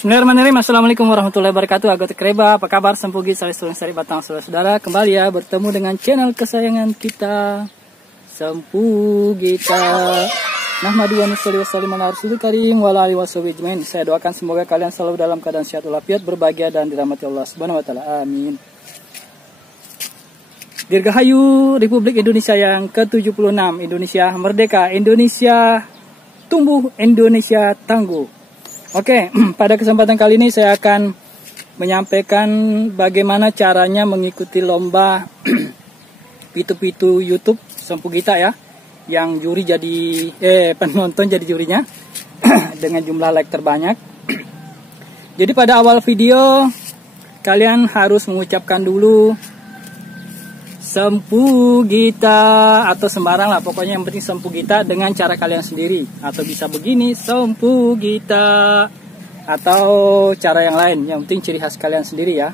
Bismillahirrahmanirrahim. Assalamualaikum warahmatullahi wabarakatuh. Agota Kreba, apa kabar? Sempugi, sari batang saudara-saudara. Kembali ya bertemu dengan channel kesayangan kita, Sempugita. Nahmadu wa nusalli wa sallim ala rasulil karim wa ala alihi washabihi ajmain. Saya doakan semoga kalian selalu dalam keadaan sehat walafiat, berbahagia dan dirahmati Allah Subhanahu wa taala. Amin. Dirgahayu Republik Indonesia yang ke-76. Indonesia merdeka, Indonesia tumbuh, Indonesia tangguh. Oke, pada kesempatan kali ini saya akan menyampaikan bagaimana caranya mengikuti lomba pitu-pitu YouTube Sempugita ya, yang juri jadi penonton jadi jurinya dengan jumlah like terbanyak. Jadi pada awal video kalian harus mengucapkan dulu Sempugita atau sembarang lah, pokoknya yang penting Sempugita dengan cara kalian sendiri, atau bisa begini Sempugita atau cara yang lain, yang penting ciri khas kalian sendiri ya.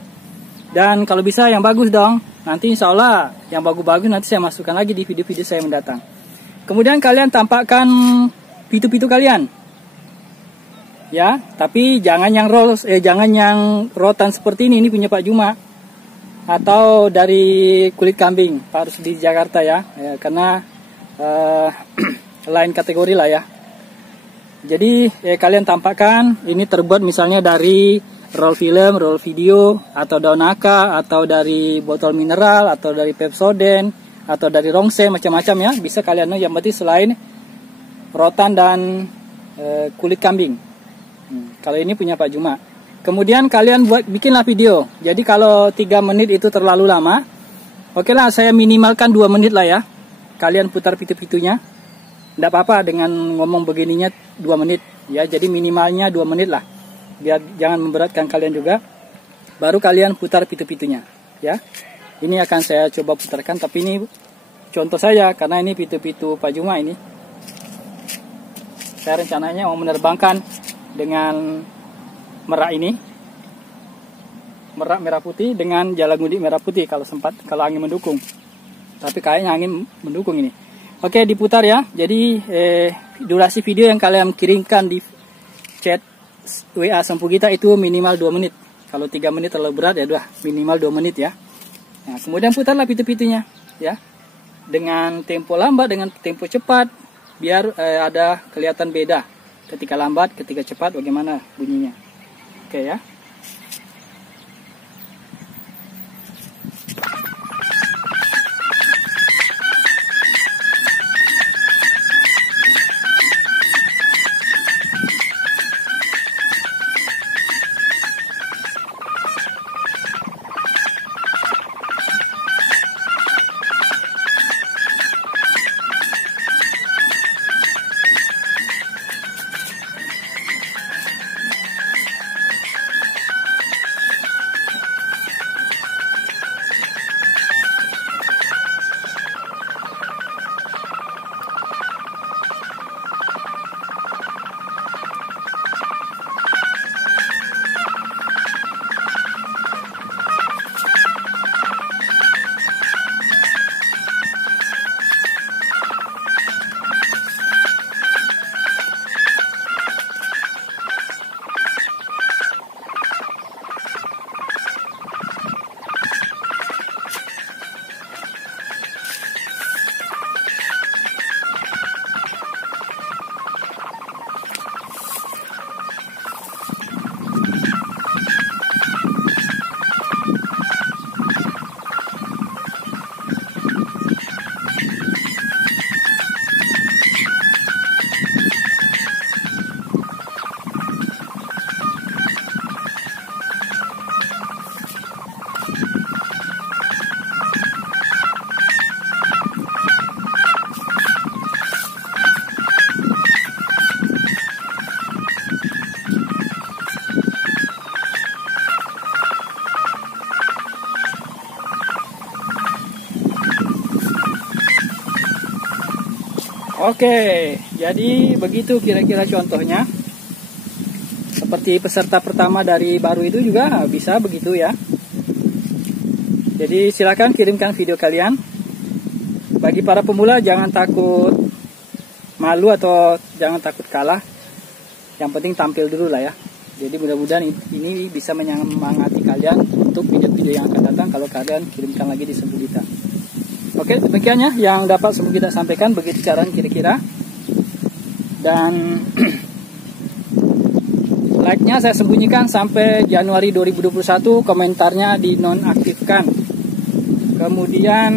Dan kalau bisa yang bagus dong, nanti insya Allah yang bagus-bagus nanti saya masukkan lagi di video-video saya mendatang. Kemudian kalian tampakkan pitu-pitu kalian ya, tapi jangan yang rotan seperti ini punya Pak Juma, atau dari kulit kambing harus di Jakarta ya, karena lain kategori lah ya. Jadi kalian tampakkan ini terbuat misalnya dari roll film, roll video, atau daun naka, atau dari botol mineral, atau dari Pepsodent, atau dari rongsen, macam-macam ya. Bisa kalian yang penting selain rotan dan kulit kambing. Kalau ini punya Pak Juma. Kemudian kalian bikinlah video. Jadi kalau 3 menit itu terlalu lama, oke lah saya minimalkan 2 menit lah ya. Kalian putar pitu-pitunya. Tidak apa-apa dengan ngomong begininya 2 menit ya. Jadi minimalnya 2 menit lah. Biar jangan memberatkan kalian juga. Baru kalian putar pitu-pitunya ya. Ini akan saya coba putarkan, tapi ini contoh saya karena ini pitu-pitu Pak Juma ini. Saya rencananya mau menerbangkan dengan merak ini, merak merah putih dengan jalagundi merah putih kalau sempat, kalau angin mendukung. Tapi kayaknya angin mendukung ini. Oke, diputar ya. Jadi durasi video yang kalian kirimkan di chat WA Sempugita itu minimal 2 menit. Kalau 3 menit terlalu berat ya udah minimal 2 menit ya. Nah, kemudian putarlah pitu-pitunya ya. Dengan tempo lambat, dengan tempo cepat, biar ada kelihatan beda. Ketika lambat, ketika cepat bagaimana bunyinya. Oke ya. Oke, jadi begitu kira-kira contohnya. Seperti peserta pertama dari baru itu juga bisa begitu ya. Jadi silakan kirimkan video kalian. Bagi para pemula jangan takut malu atau jangan takut kalah. Yang penting tampil dulu lah ya. Jadi mudah-mudahan ini bisa menyemangati kalian untuk video-video yang akan datang kalau kalian kirimkan lagi di Sembugita. Oke, demikiannya yang dapat Sembugita sampaikan, begitu caranya kira-kira. Dan like-nya saya sembunyikan sampai Januari 2021, komentarnya dinonaktifkan. Kemudian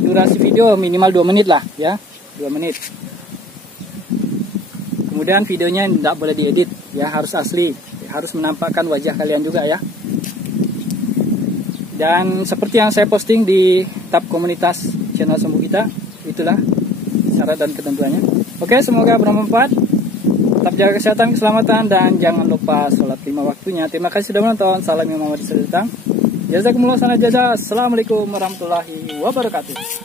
durasi video minimal 2 menit lah ya, 2 menit. Kemudian videonya tidak boleh diedit ya, harus asli, harus menampakkan wajah kalian juga ya. Dan seperti yang saya posting di tab komunitas channel Sembugita, itulah syarat dan ketentuannya. Oke, semoga bermanfaat. Tetap jaga kesehatan, keselamatan, dan jangan lupa sholat 5 waktunya. Terima kasih sudah menonton. Salam Imam Muhammad Sallallahu. Jazakumullah sana jaza. Assalamualaikum warahmatullahi wabarakatuh.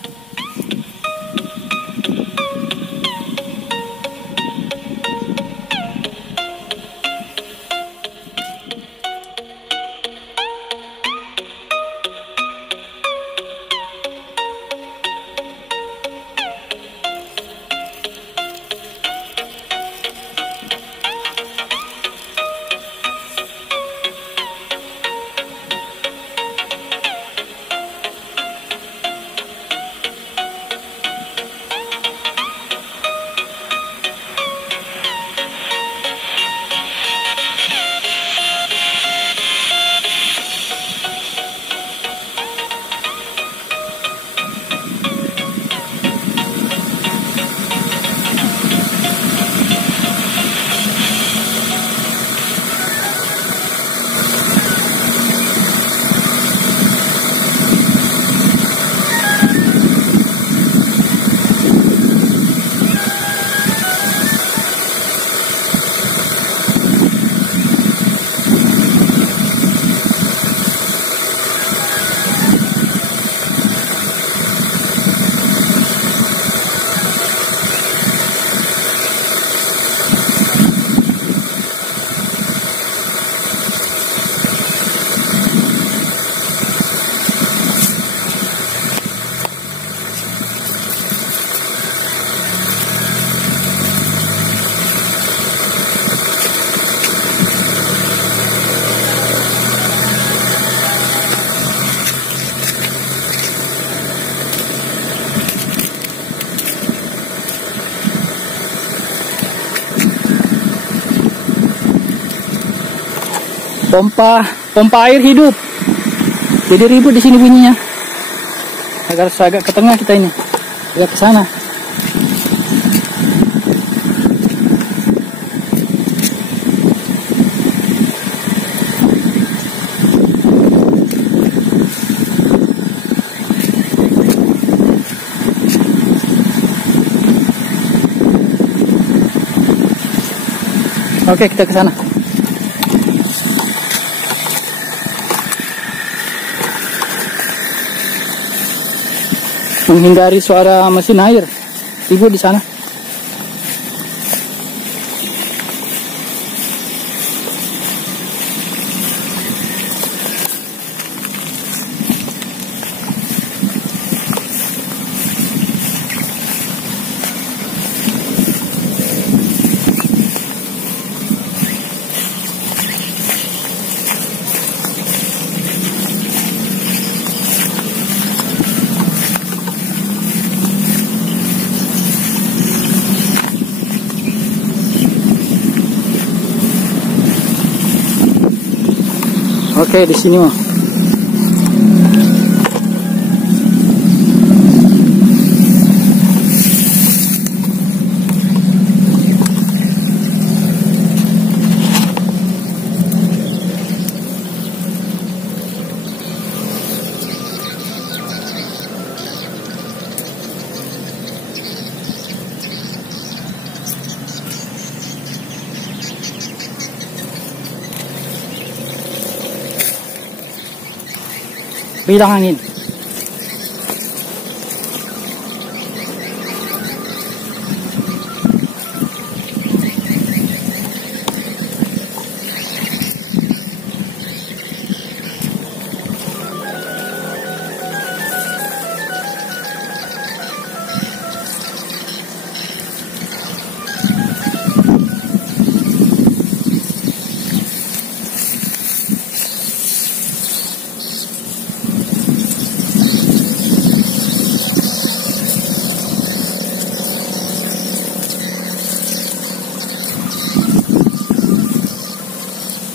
Pompa air hidup. Jadi ribut di sini bunyinya. Agak ke tengah kita ini. Agak ke sana. Oke, kita ke sana. Menghindari suara mesin air, ibu di sana. Oke, di sini mah. Bilang angin.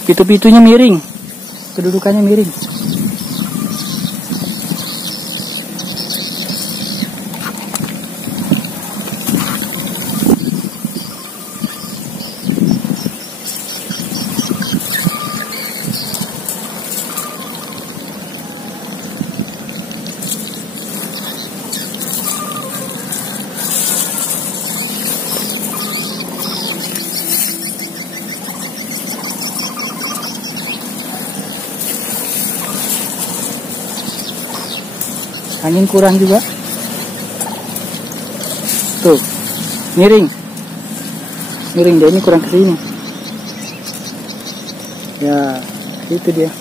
Pitu-pitunya miring, kedudukannya miring. Angin kurang juga. Tuh, miring. Miring, dia ini kurang ke sini. Ya, itu dia.